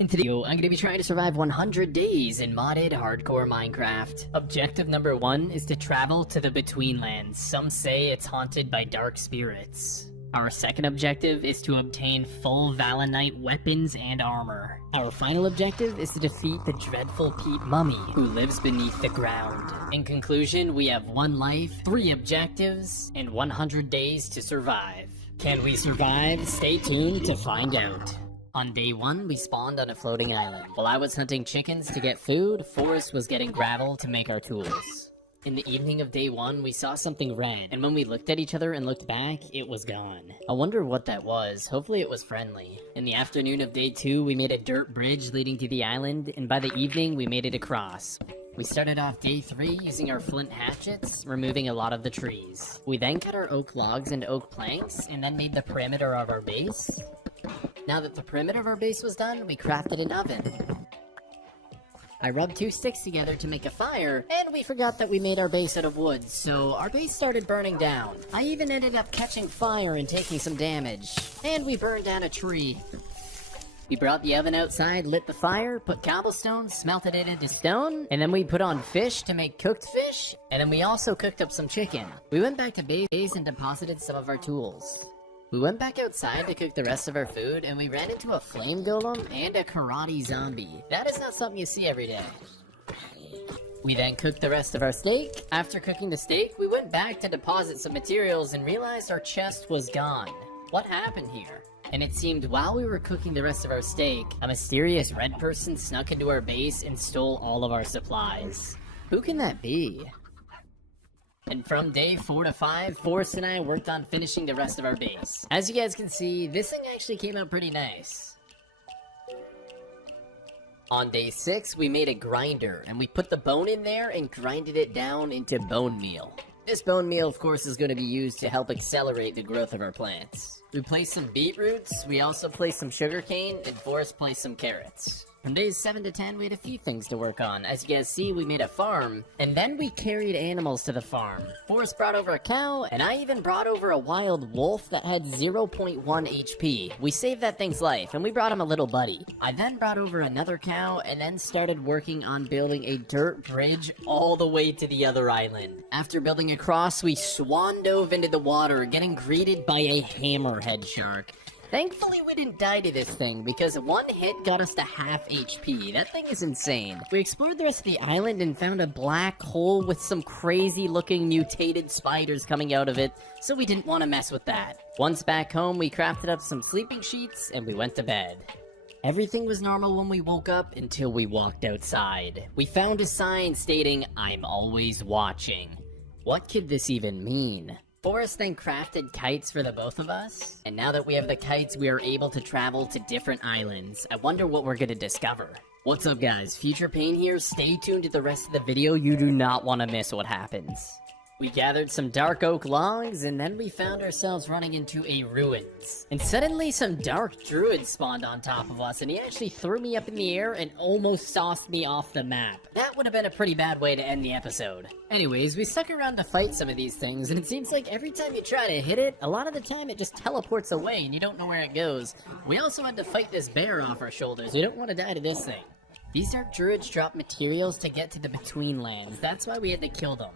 In today's video, I'm going to be trying to survive 100 days in modded hardcore Minecraft. Objective number 1 is to travel to the Betweenlands. Some say it's haunted by dark spirits. Our second objective is to obtain full Valenite weapons and armor. Our final objective is to defeat the dreadful Pete Mummy, who lives beneath the ground. In conclusion, we have 1 life, 3 objectives, and 100 days to survive. Can we survive? Stay tuned to find out. On day 1, we spawned on a floating island. While I was hunting chickens to get food, Forrest was getting gravel to make our tools. In the evening of day 1, we saw something red, and when we looked at each other and looked back, it was gone. I wonder what that was. Hopefully it was friendly. In the afternoon of day 2, we made a dirt bridge leading to the island, and by the evening, we made it across. We started off day 3 using our flint hatchets, removing a lot of the trees. We then cut our oak logs into oak planks, and then made the perimeter of our base. Now that the perimeter of our base was done, we crafted an oven. I rubbed 2 sticks together to make a fire, and we forgot that we made our base out of wood, so our base started burning down. I even ended up catching fire and taking some damage. And we burned down a tree. We brought the oven outside, lit the fire, put cobblestone, smelted it into stone, and then we put on fish to make cooked fish, and then we also cooked up some chicken. We went back to base and deposited some of our tools. We went back outside to cook the rest of our food, and we ran into a flame golem and a karate zombie. That is not something you see every day. We then cooked the rest of our steak. After cooking the steak, we went back to deposit some materials and realized our chest was gone. What happened here? And it seemed while we were cooking the rest of our steak, a mysterious red person snuck into our base and stole all of our supplies. Who can that be? And from day 4 to 5, Forrest and I worked on finishing the rest of our base. As you guys can see, this thing actually came out pretty nice. On day 6, we made a grinder, and we put the bone in there and grinded it down into bone meal. This bone meal, of course, is going to be used to help accelerate the growth of our plants. We placed some beetroots, we also placed some sugarcane, and Forrest placed some carrots. From days 7 to 10, we had a few things to work on. As you guys see, we made a farm, and then we carried animals to the farm. Forrest brought over a cow, and I even brought over a wild wolf that had 0.1 HP. We saved that thing's life, and we brought him a little buddy. I then brought over another cow, and then started working on building a dirt bridge all the way to the other island. After building across, we swan dove into the water, getting greeted by a hammerhead shark. Thankfully, we didn't die to this thing, because 1 hit got us to half HP. That thing is insane. We explored the rest of the island and found a black hole with some crazy-looking mutated spiders coming out of it, so we didn't want to mess with that. Once back home, we crafted up some sleeping sheets, and we went to bed. Everything was normal when we woke up until we walked outside. We found a sign stating, "I'm always watching." What could this even mean? Forrest then crafted kites for the both of us, and now that we have the kites, we are able to travel to different islands. I wonder what we're gonna discover. What's up guys, Future Pain here. Stay tuned to the rest of the video, you do not want to miss what happens. We gathered some dark oak logs, and then we found ourselves running into a ruins. And suddenly some dark druid spawned on top of us, and he actually threw me up in the air and almost sauced me off the map. That would have been a pretty bad way to end the episode. Anyways, we stuck around to fight some of these things, and it seems like every time you try to hit it, a lot of the time it just teleports away and you don't know where it goes. We also had to fight this bear off our shoulders. We don't want to die to this thing. These dark druids drop materials to get to the Betweenlands. That's why we had to kill them.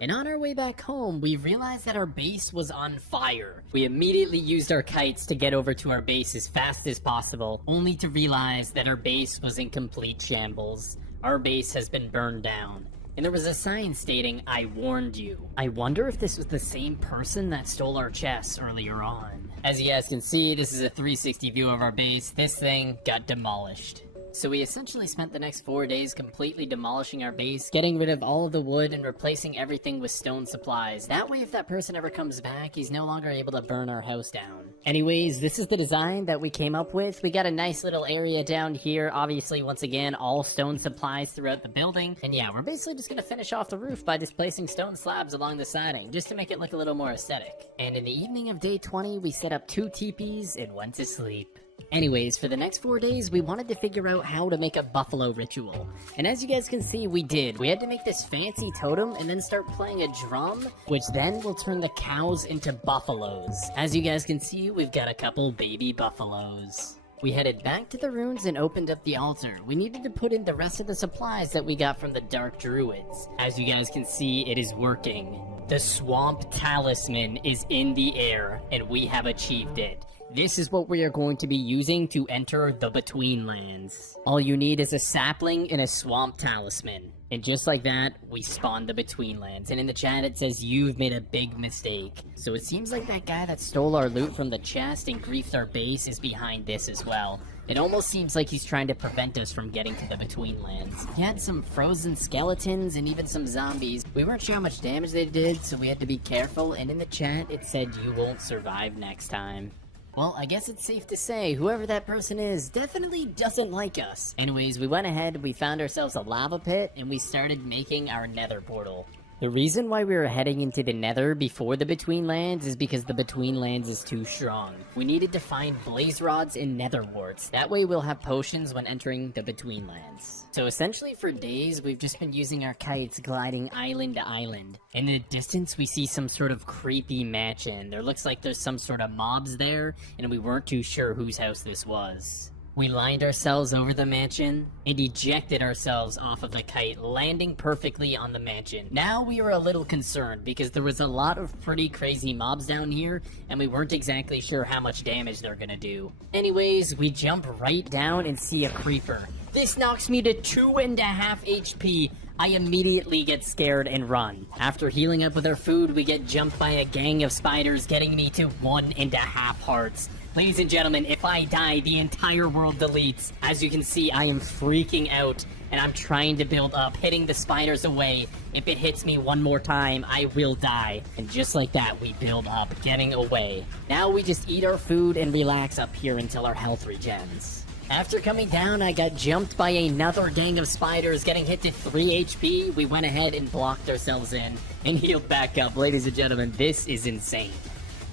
And on our way back home, we realized that our base was on fire. We immediately used our kites to get over to our base as fast as possible, only to realize that our base was in complete shambles. Our base has been burned down. And there was a sign stating, "I warned you." I wonder if this was the same person that stole our chests earlier on. As you guys can see, this is a 360 view of our base. This thing got demolished. So we essentially spent the next 4 days completely demolishing our base, getting rid of all of the wood and replacing everything with stone supplies. That way if that person ever comes back, he's no longer able to burn our house down. Anyways, this is the design that we came up with. We got a nice little area down here. Obviously, once again, all stone supplies throughout the building. And yeah, we're basically just gonna finish off the roof by just placing stone slabs along the siding, just to make it look a little more aesthetic. And in the evening of day 20, we set up 2 teepees and went to sleep. Anyways, for the next 4 days, we wanted to figure out how to make a buffalo ritual. And as you guys can see, we did. We had to make this fancy totem and then start playing a drum, which then will turn the cows into buffaloes. As you guys can see, we've got a couple baby buffaloes. We headed back to the ruins and opened up the altar. We needed to put in the rest of the supplies that we got from the Dark Druids. As you guys can see, it is working. The Swamp Talisman is in the air, and we have achieved it. This is what we are going to be using to enter the Between Lands. All you need is a sapling and a Swamp Talisman. And just like that, we spawned the Between Lands. And in the chat it says, you've made a big mistake. So it seems like that guy that stole our loot from the chest and griefed our base is behind this as well. It almost seems like he's trying to prevent us from getting to the Between Lands. He had some frozen skeletons and even some zombies. We weren't sure how much damage they did, so we had to be careful. And in the chat it said, you won't survive next time. Well, I guess it's safe to say, whoever that person is definitely doesn't like us. Anyways, we went ahead, we found ourselves a lava pit, and we started making our nether portal. The reason why we were heading into the nether before the Between Lands is because the Between Lands is too strong. We needed to find blaze rods and nether warts. That way we'll have potions when entering the Between Lands. So essentially for days, we've just been using our kites gliding island to island. In the distance, we see some sort of creepy mansion. There looks like there's some sort of mobs there, and we weren't too sure whose house this was. We lined ourselves over the mansion and ejected ourselves off of the kite, landing perfectly on the mansion. Now we were a little concerned because there was a lot of pretty crazy mobs down here and we weren't exactly sure how much damage they're gonna do. Anyways, we jump right down and see a creeper. This knocks me to 2.5 HP. I immediately get scared and run. After healing up with our food, we get jumped by a gang of spiders, getting me to 1.5 hearts. Ladies and gentlemen, if I die, the entire world deletes. As you can see, I am freaking out, and I'm trying to build up, hitting the spiders away. If it hits me one more time, I will die. And just like that, we build up, getting away. Now we just eat our food and relax up here until our health regens. After coming down, I got jumped by another gang of spiders, getting hit to 3 HP. We went ahead and blocked ourselves in and healed back up. Ladies and gentlemen, this is insane.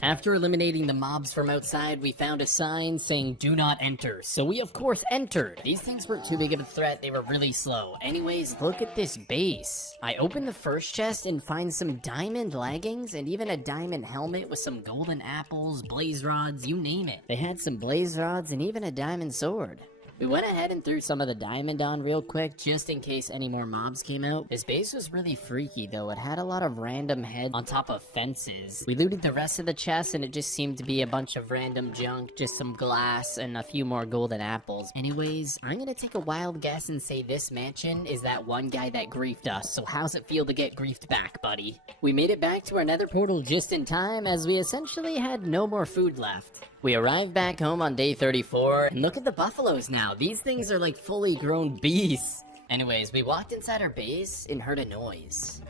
After eliminating the mobs from outside, we found a sign saying, do not enter. So we, of course, entered. These things weren't too big of a threat. They were really slow. Anyways, look at this base. I open the first chest and find some diamond leggings and even a diamond helmet with some golden apples, blaze rods, you name it. They had some blaze rods and even a diamond sword. We went ahead and threw some of the diamond on real quick, just in case any more mobs came out. This base was really freaky though. It had a lot of random heads on top of fences. We looted the rest of the chest and it just seemed to be a bunch of random junk, just some glass and a few more golden apples. Anyways, I'm gonna take a wild guess and say this mansion is that one guy that griefed us. So how's it feel to get griefed back, buddy? We made it back to our nether portal just in time, as we essentially had no more food left. We arrived back home on day 34, and look at the buffaloes now. These things are like fully grown beasts. Anyways, we walked inside our base and heard a noise.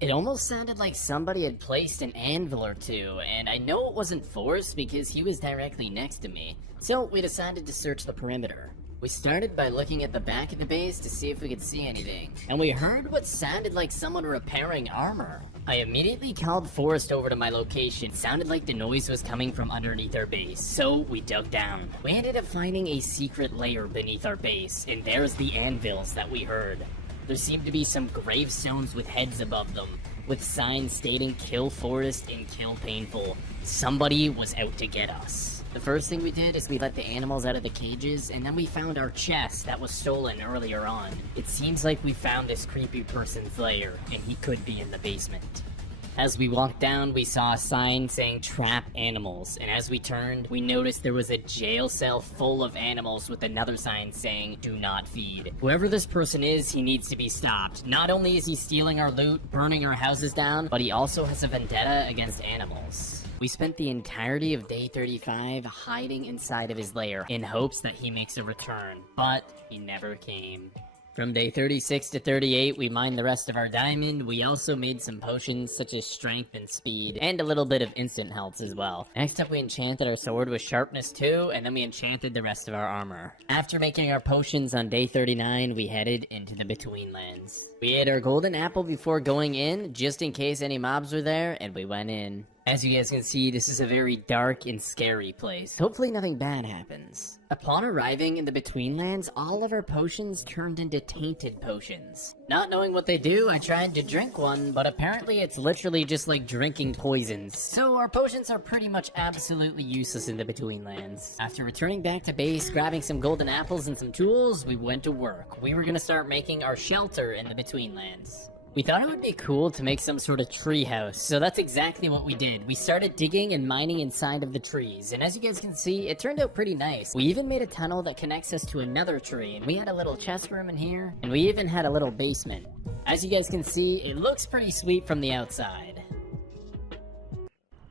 It almost sounded like somebody had placed an anvil or two, and I know it wasn't forced because he was directly next to me. So we decided to search the perimeter. We started by looking at the back of the base to see if we could see anything, and we heard what sounded like someone repairing armor. I immediately called Forrest over to my location. It sounded like the noise was coming from underneath our base, so we dug down. We ended up finding a secret layer beneath our base, and there's the anvils that we heard. There seemed to be some gravestones with heads above them, with signs stating kill Forrest and kill Painful. Somebody was out to get us. The first thing we did is we let the animals out of the cages, and then we found our chest that was stolen earlier on. It seems like we found this creepy person's lair, and he could be in the basement. As we walked down, we saw a sign saying trap animals, and as we turned, we noticed there was a jail cell full of animals with another sign saying do not feed. Whoever this person is, he needs to be stopped. Not only is he stealing our loot, burning our houses down, but he also has a vendetta against animals. We spent the entirety of day 35 hiding inside of his lair in hopes that he makes a return, but he never came. From day 36 to 38, we mined the rest of our diamond. We also made some potions such as strength and speed, and a little bit of instant health as well. Next up, we enchanted our sword with sharpness 2, and then we enchanted the rest of our armor. After making our potions on day 39, we headed into the Between Lands. We ate our golden apple before going in, just in case any mobs were there, and we went in. As you guys can see, this is a very dark and scary place. Hopefully nothing bad happens. Upon arriving in the Betweenlands, all of our potions turned into tainted potions. Not knowing what they do, I tried to drink one, but apparently it's literally just like drinking poisons. So our potions are pretty much absolutely useless in the Betweenlands. After returning back to base, grabbing some golden apples and some tools, we went to work. We were gonna start making our shelter in the Betweenlands. We thought it would be cool to make some sort of tree house, so that's exactly what we did. We started digging and mining inside of the trees, and as you guys can see, it turned out pretty nice. We even made a tunnel that connects us to another tree, and we had a little chest room in here, and we even had a little basement. As you guys can see, it looks pretty sweet from the outside.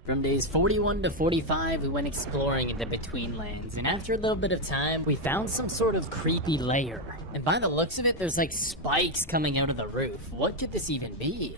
From days 41 to 45, we went exploring in the Betweenlands, and after a little bit of time, we found some sort of creepy lair. And by the looks of it, there's like spikes coming out of the roof. What could this even be?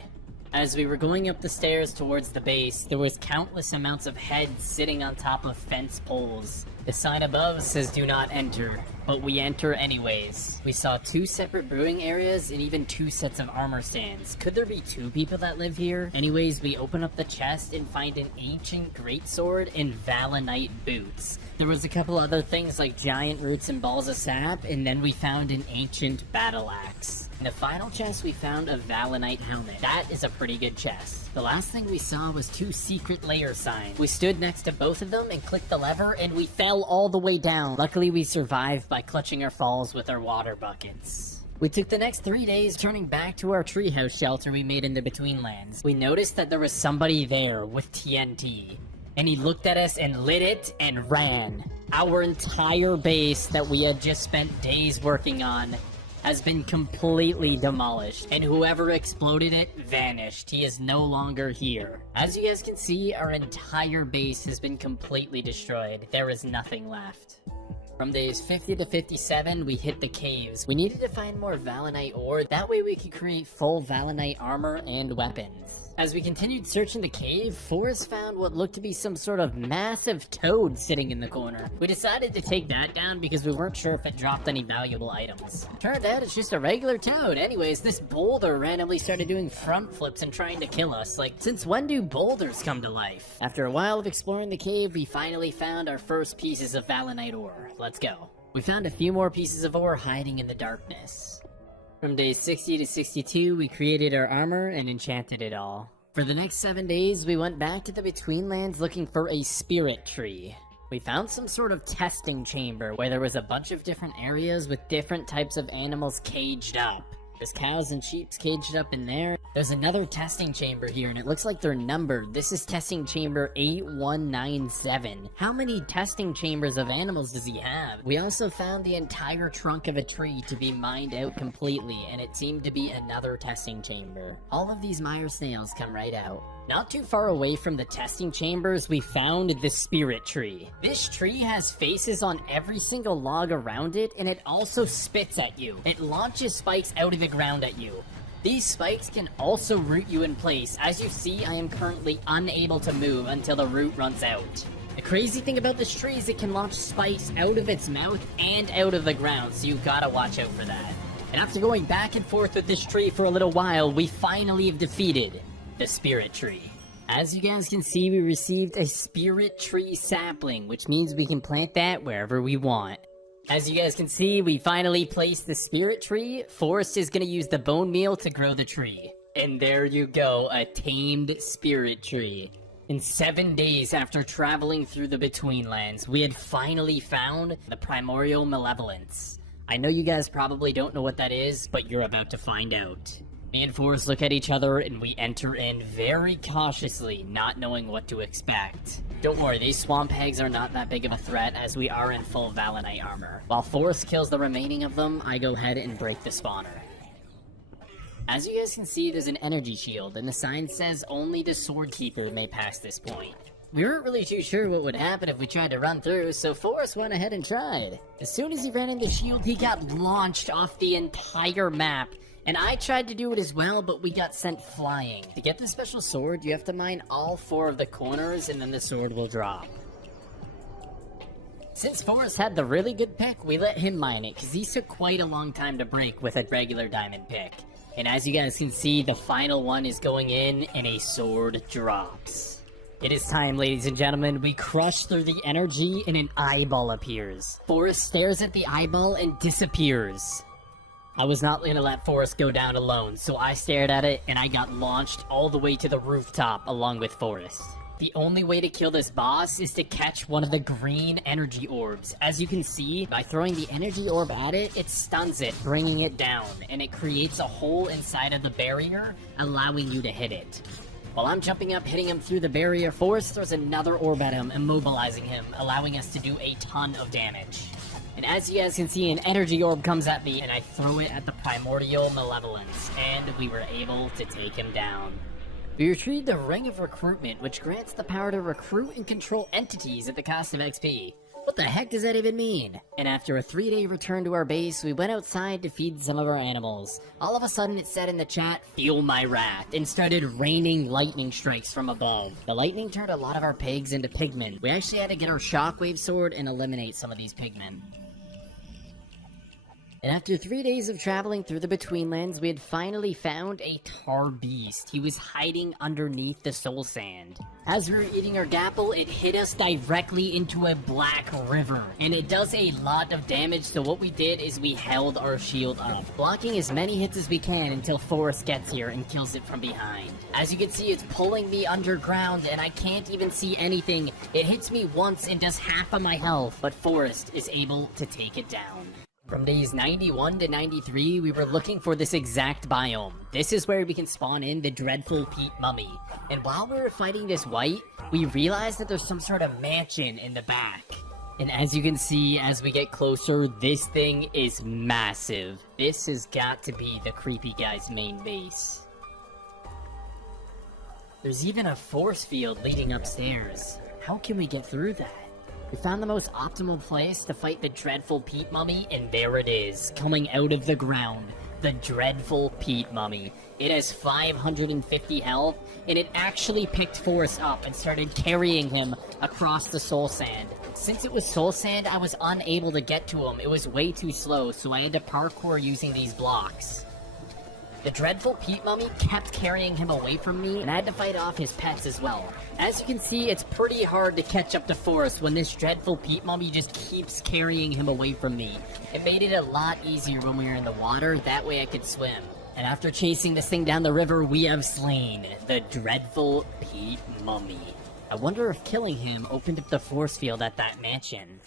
As we were going up the stairs towards the base, there was countless amounts of heads sitting on top of fence poles. The sign above says do not enter, but we enter anyways. We saw 2 separate brewing areas and even 2 sets of armor stands. Could there be 2 people that live here? Anyways, we open up the chest and find an ancient greatsword and Valinite boots. There was a couple other things like giant roots and balls of sap, and then we found an ancient battle axe. In the final chest, we found a Valinite helmet. That is a pretty good chest. The last thing we saw was 2 secret layer signs. We stood next to both of them and clicked the lever, and we fell all the way down. Luckily, we survived by clutching our falls with our water buckets. We took the next 3 days turning back to our treehouse shelter we made in the Betweenlands. We noticed that there was somebody there with TNT. And he looked at us and lit it and ran. Our entire base that we had just spent days working on has been completely demolished, and whoever exploded it vanished. He is no longer here. As you guys can see, our entire base has been completely destroyed. There is nothing left. From days 50 to 57, we hit the caves. We needed to find more Valinite ore, that way we could create full Valinite armor and weapons. As we continued searching the cave, Forrest found what looked to be some sort of massive toad sitting in the corner. We decided to take that down because we weren't sure if it dropped any valuable items. Turned out it's just a regular toad. Anyways, this boulder randomly started doing front flips and trying to kill us. Like, since when do boulders come to life? After a while of exploring the cave, we finally found our first pieces of Valinite ore. Let's go. We found a few more pieces of ore hiding in the darkness. From days 60 to 62, we created our armor and enchanted it all. For the next 7 days, we went back to the Betweenlands looking for a spirit tree. We found some sort of testing chamber where there was a bunch of different areas with different types of animals caged up. There's cows and sheep caged up in there. There's another testing chamber here, and it looks like they're numbered. This is testing chamber 8197. How many testing chambers of animals does he have? We also found the entire trunk of a tree to be mined out completely, and it seemed to be another testing chamber. All of these mire snails come right out. Not too far away from the testing chambers, we found the spirit tree. This tree has faces on every single log around it, and it also spits at you. It launches spikes out of the ground at you. These spikes can also root you in place. As you see, I am currently unable to move until the root runs out. The crazy thing about this tree is it can launch spikes out of its mouth and out of the ground, so you've gotta watch out for that. And after going back and forth with this tree for a little while, we finally have defeated the spirit tree. As you guys can see, we received a spirit tree sapling, which means we can plant that wherever we want. As you guys can see, we finally placed the spirit tree. Forrest is gonna use the bone meal to grow the tree. And there you go, a tamed spirit tree. In 7 days after traveling through the Betweenlands, we had finally found the primordial malevolence. I know you guys probably don't know what that is, but you're about to find out. Me and Forrest look at each other and we enter in very cautiously, not knowing what to expect. Don't worry, these swamp hags are not that big of a threat as we are in full Valinite armor. While Forrest kills the remaining of them, I go ahead and break the spawner. As you guys can see, there's an energy shield, and the sign says only the sword keeper may pass this point. We weren't really too sure what would happen if we tried to run through, so Forrest went ahead and tried. As soon as he ran in the shield, he got launched off the entire map. And I tried to do it as well, but we got sent flying. To get the special sword, you have to mine all 4 of the corners, and then the sword will drop. Since Forrest had the really good pick, we let him mine it, because he took quite a long time to break with a regular diamond pick. And as you guys can see, the final one is going in, and a sword drops. It is time, ladies and gentlemen. We crush through the energy and an eyeball appears. Forrest stares at the eyeball and disappears. I was not gonna let Forrest go down alone, so I stared at it and I got launched all the way to the rooftop along with Forrest. The only way to kill this boss is to catch one of the green energy orbs. As you can see, by throwing the energy orb at it, it stuns it, bringing it down, and it creates a hole inside of the barrier, allowing you to hit it. While I'm jumping up, hitting him through the barrier, Forrest throws another orb at him, immobilizing him, allowing us to do a ton of damage. And as you guys can see, an energy orb comes at me, and I throw it at the Primordial Malevolence, and we were able to take him down. We retrieved the Ring of Recruitment, which grants the power to recruit and control entities at the cost of XP. What the heck does that even mean? And after a 3-day return to our base, we went outside to feed some of our animals. All of a sudden it said in the chat, "Feel my wrath," and started raining lightning strikes from above. The lightning turned a lot of our pigs into pigmen. We actually had to get our shockwave sword and eliminate some of these pigmen. And after 3 days of traveling through the Betweenlands, we had finally found a tar beast. He was hiding underneath the soul sand. As we were eating our gapple, it hit us directly into a black river. And it does a lot of damage, so what we did is we held our shield up, blocking as many hits as we can until Forrest gets here and kills it from behind. As you can see, it's pulling me underground, and I can't even see anything. It hits me once and does half of my health, but Forrest is able to take it down. From days 91 to 93, we were looking for this exact biome. This is where we can spawn in the dreadful peat mummy. And while we were fighting this wight, we realized that there's some sort of mansion in the back. And as you can see, as we get closer, this thing is massive. This has got to be the creepy guy's main base. There's even a force field leading upstairs. How can we get through that? We found the most optimal place to fight the dreadful peat mummy, and there it is, coming out of the ground. The dreadful peat mummy. It has 550 health, and it actually picked Forrest up and started carrying him across the soul sand. Since it was soul sand, I was unable to get to him. It was way too slow, so I had to parkour using these blocks. The dreadful peat mummy kept carrying him away from me, and I had to fight off his pets as well. As you can see, it's pretty hard to catch up to Forrest when this dreadful peat mummy just keeps carrying him away from me. It made it a lot easier when we were in the water, that way I could swim. And after chasing this thing down the river, we have slain the dreadful peat mummy. I wonder if killing him opened up the force field at that mansion.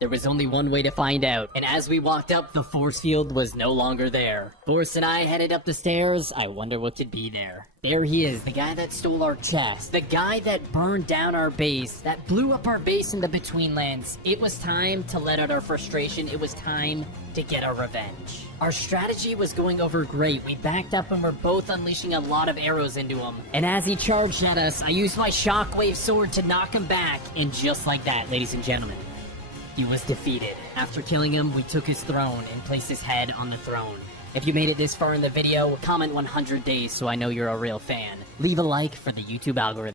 There was only one way to find out, and as we walked up, the force field was no longer there. Forrest and I headed up the stairs. I wonder what could be there. There he is, the guy that stole our chest, the guy that burned down our base, that blew up our base in the Betweenlands. It was time to let out our frustration. It was time to get our revenge. Our strategy was going over great. We backed up and were both unleashing a lot of arrows into him. And as he charged at us, I used my shockwave sword to knock him back, and just like that, ladies and gentlemen, he was defeated. After killing him, we took his throne and placed his head on the throne. If you made it this far in the video, comment 100 days so I know you're a real fan. Leave a like for the YouTube algorithm.